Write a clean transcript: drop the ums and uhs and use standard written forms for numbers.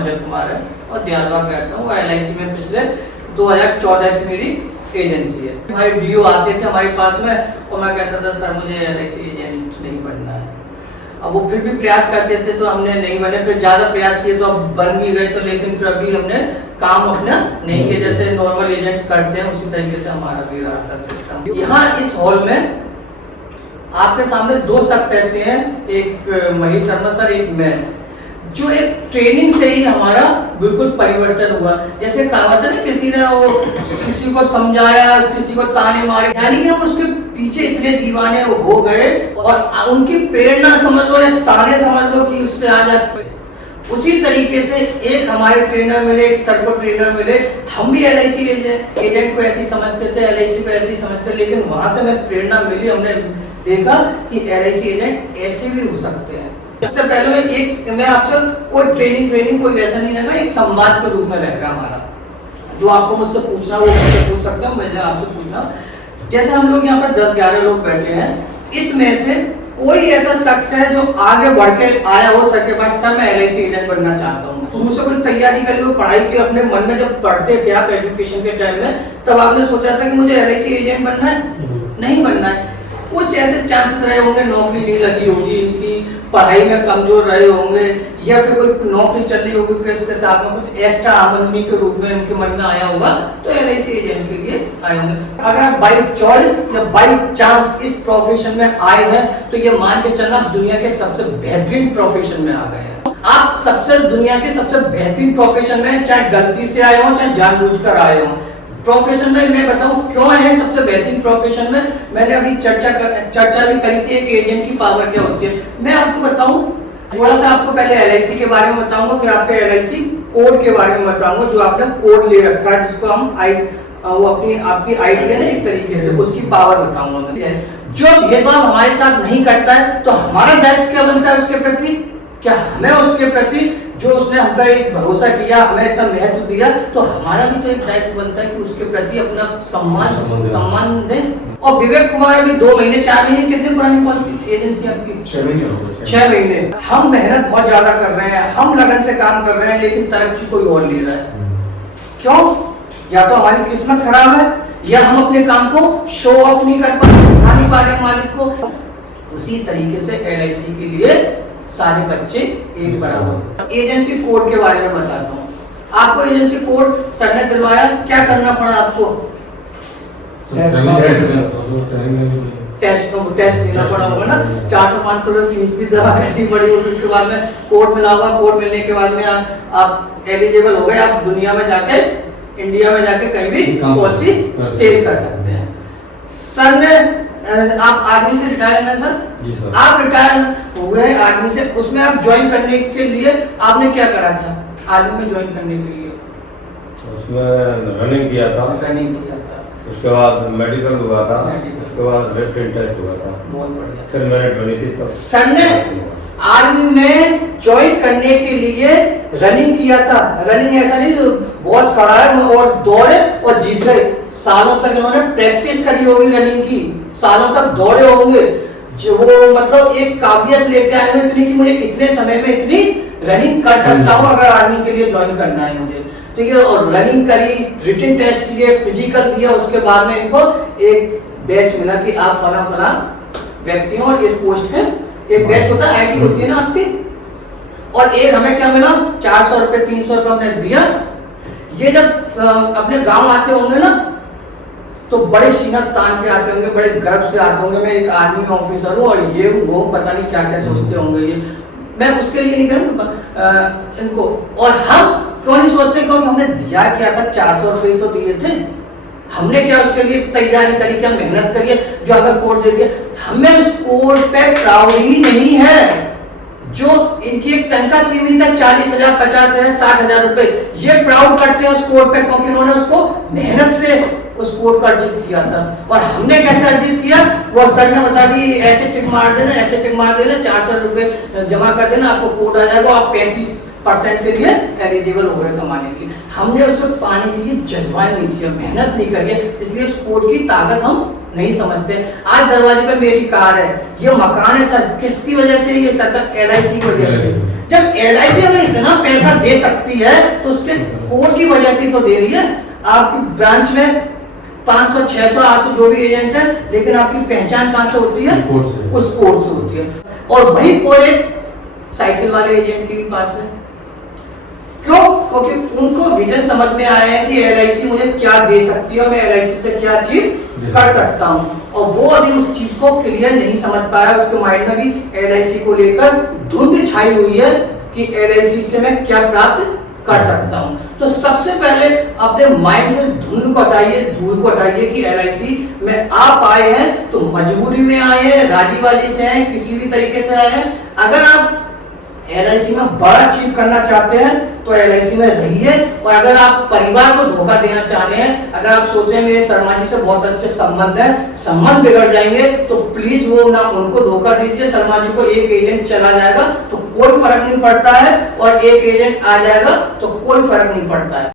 अजय कुमार है और दयालबाग रहता हूँ। LIC में पिछले 2014 की मेरी एजेंसी है। हमारे DO आते थे हमारे पास में और मैं कहता था सर मुझे LIC एजेंट नहीं बनना है। अब वो फिर भी प्रयास करते थे तो हमने नहीं बने, फिर ज़्यादा प्रयास किए तो अब बन भी गए तो, लेकिन फिर अभी हमने काम अपना नहीं किया जैसे नॉर्मल एजेंट करते हैं उसी तरीके से हमारा भी रहा था सिस्टम। यहाँ इस हॉल में आपके सामने दो शख्स ऐसे हैं, एक महेश शर्मा सर, एक मैं, जो एक ट्रेनिंग से ही हमारा बिल्कुल परिवर्तन हुआ। जैसे कहावत है ना, किसी ने वो किसी को समझाया, किसी को ताने मारे, यानी कि हम उसके पीछे इतने दीवाने हो गए और उनकी प्रेरणा समझ लो या ताने समझ लो कि उससे आ जाते। उसी तरीके से एक हमारे ट्रेनर मिले, एक सर को ट्रेनर मिले। हम भी LIC एजेंट को ऐसे ही समझते थे, LIC को ऐसे ही समझते, लेकिन वहां से हमें प्रेरणा मिली, हमने देखा कि LIC एजेंट ऐसे भी हो सकते हैं। इससे पहले मैं आपसे कोई ट्रेनिंग कोई वैसा नहीं रहेगा, एक संवाद के रूप में रहेगा हमारा। जो आपको मुझसे पूछना वो मुझसे पूछ सकते हो, मैं आपसे पूछना। जैसे हम लोग यहाँ पर 10-11 लोग बैठे हैं, इसमें से कोई ऐसा शख्स है जो आगे बढ़ के आया हो सर के पास, सर मैं LIC एजेंट बनना चाहता हूँ, तो मुझसे कोई तैयारी करी हो, पढ़ाई की, अपने मन में जब पढ़ते थे आप एजुकेशन के टाइम में, तब आपने सोचा था कि मुझे LIC एजेंट बनना है? नहीं बनना है। कुछ ऐसे चांसेस रहे होंगे, नौकरी नहीं लगी होगी, इनकी पढ़ाई में कमजोर रहे होंगे, या फिर कोई नौकरी चल रही होगी, फिर इसके साथ में कुछ एक्स्ट्रा आमदनी के रूप में उनके मन में आया होगा, तो LIC एजेंट के लिए आए होंगे। अगर आप बाई चॉइस या बाई चांस इस प्रोफेशन में आए हैं, तो ये मान के चलना आप दुनिया के सबसे बेहतरीन प्रोफेशन में आ गए हैं। आप दुनिया के सबसे बेहतरीन प्रोफेशन में, चाहे गलती से आए हो चाहे जानबूझकर आए हो, प्रोफेशन में मैं बताऊं क्यों है सबसे बेहतरीन प्रोफेशन में। मैंने अभी चर्चा भी करी थी कि एजेंट की पावर क्या होती है। मैं आपको बताऊं, थोड़ा सा आपको पहले LIC के बारे में बताऊंगा, फिर आपको LIC कोड के बारे में बताऊंगा, जो आपने कोड ले रखा है, जिसको हम वो आपकी आईडी है ना, एक तरीके से उसकी पावर बताऊंगा मैं। जो भेदभाव हमारे साथ नहीं करता है, तो हमारा दायित्व क्या बनता है उसके प्रति, क्या हमें उसके प्रति, जो उसने हम पे एक भरोसा किया, हमें इतना महत्व दिया, तो हमारा भी तो एक दायित्व बनता है कि उसके प्रति अपना सम्मान दें। और विवेक कुमार भी 2 महीने 4 महीने, कितने पुरानी पॉलिसी एजेंसी आपकी? 6 महीने। हम मेहनत बहुत ज्यादा कर रहे हैं, हम लगन से काम कर रहे हैं, लेकिन तरक्की कोई और ले रहा है। क्यों? या तो हमारी किस्मत खराब है, या हम अपने काम को शो ऑफ नहीं कर पा रहे मालिक को। उसी तरीके से LIC के लिए सारे बच्चे एक बराबर। एजेंसी कोड के बारे में बताता हूँ आपको। एजेंसी कोड सर ने दिलवाया, क्या करना पड़ा आपको? टेस्ट देना पड़ा होगा ना, 400-500 रुपए फीस भी जमा करनी पड़ी होगी। उसके बाद में कोड मिला होगा, कोड मिलने के बाद में आप एलिजिबल हो गए, आप दुनिया में जाके, इंडिया में जाके कहीं भी पॉलिसी सेल कर सकते हैं। सर ने आप आर्मी से रिटायर हैं सर? आप रिटायर हुए आर्मी से, उसमें आप ज्वाइन करने के लिए आपने क्या करा था? आर्मी में ज्वाइन करने के लिए उसमें रनिंग किया था, उसके बाद मेडिकल हुआ था, उसके बाद रिटन टेस्ट हुआ था, बहुत बढ़िया, फिर मैंने बनी थी। तो सर ने आर्मी में ज्वाइन करने के लिए रनिंग किया था। रनिंग ऐसा नहीं जो बॉस खड़ा है और दौड़े और जीत गए, सालों तक इन्होंने प्रैक्टिस करी होगी रनिंग की, सालों तक दौड़े होंगे, जो वो मतलब एक काबिलियत लेके आए हैं इतनी कि मुझे इतने समय में इतनी रनिंग कर सकता हूँ अगर आर्मी के लिए ज्वाइन करना है मुझे, ठीक है। और रनिंग करी, रिटन टेस्ट लिए, फिजिकल दिया, उसके बाद में इनको एक बैच मिला कि आप फला व्यक्ति हो और इस पोस्ट पे एक बैच होता है, IT होती है ना आपकी, और एक हमें क्या मिला, 400 रुपए 300 रुपए हमने दिया। ये जब अपने गांव आते होंगे ना, तो बड़े सीना तान के आते होंगे, बड़े गर्व से आते होंगे, मैं एक आर्मी ऑफिसर हूँ, और ये वो पता नहीं क्या क्या सोचते होंगे ये। मैं उसके लिए नहीं करूँ इनको। और हम क्यों नहीं सोचते, क्योंकि हमने दिया क्या था, 400 रुपए तो दिए थे, हमने क्या उसके लिए तैयारी करी, क्या मेहनत करी, जो हमें कोड दे दिया। हमें उस कोड पे प्राउड ही नहीं है। जो इनकी एक तनख्वाह सीमित है 40,000, 50,000, 60,000 रुपए, ये प्राउड करते हैं उस कोड पे, क्योंकि उन्होंने उसको मेहनत से उस कोड का अर्जित किया था। और हमने कैसे अर्जित किया, वो सर ने बता दी, ऐसे टिक मार देना, ऐसे टिक मार देना, 400 रुपए जमा कर देना, आपको कोड आ जाएगा, आप 35% के लिए एलिजिबल हो गए कमाने के लिए। हमने उसको पाने के लिए जज्बा नहीं किया, मेहनत नहीं करी, इसलिए उस कोड की ताकत हम नहीं समझते। आज दरवाजे पे मेरी कार है, ये मकान है सर, किसकी वजह से? ये सर का LIC की वजह से। जब LIC हमें इतना पैसा दे सकती है तो उसके कोड की वजह से तो दे रही है। आपकी ब्रांच में 500, 600, 800 जो भी एजेंट है, लेकिन आपकी पहचान कहां से होती है? उस कोड से होती है। और वही कोड एक साइकिल वाले एजेंट के भी पास है। क्यों? क्योंकि उनको विजन समझ में आया है कि LIC मुझे क्या दे सकती है और मैं LIC से क्या चीज कर सकता हूँ, और वो अभी उस चीज को क्लियर नहीं समझ पाया। उसके माइंड में भी LIC को लेकर धुंध छाई हुई है कि LIC से मैं क्या प्राप्त कर सकता हूँ। तो सबसे पहले अपने माइंड से धुंध को हटाइए, धूल को हटाइए कि LIC में आप आए हैं तो मजबूरी में आए हैं, राजी बाजी से आए, किसी भी तरीके से आए हैं। अगर आप LIC में बड़ा अचीव करना चाहते हैं तो LIC में रहिए। और अगर आप परिवार को धोखा देना चाह रहे हैं, अगर आप सोच रहे हैं मेरे शर्मा जी से बहुत अच्छे संबंध है, संबंध बिगड़ जाएंगे, तो प्लीज वो ना उनको धोखा दीजिए। शर्मा जी को एक एजेंट चला जाएगा तो कोई फर्क नहीं पड़ता है, और एक एजेंट आ जाएगा तो कोई फर्क नहीं पड़ता है।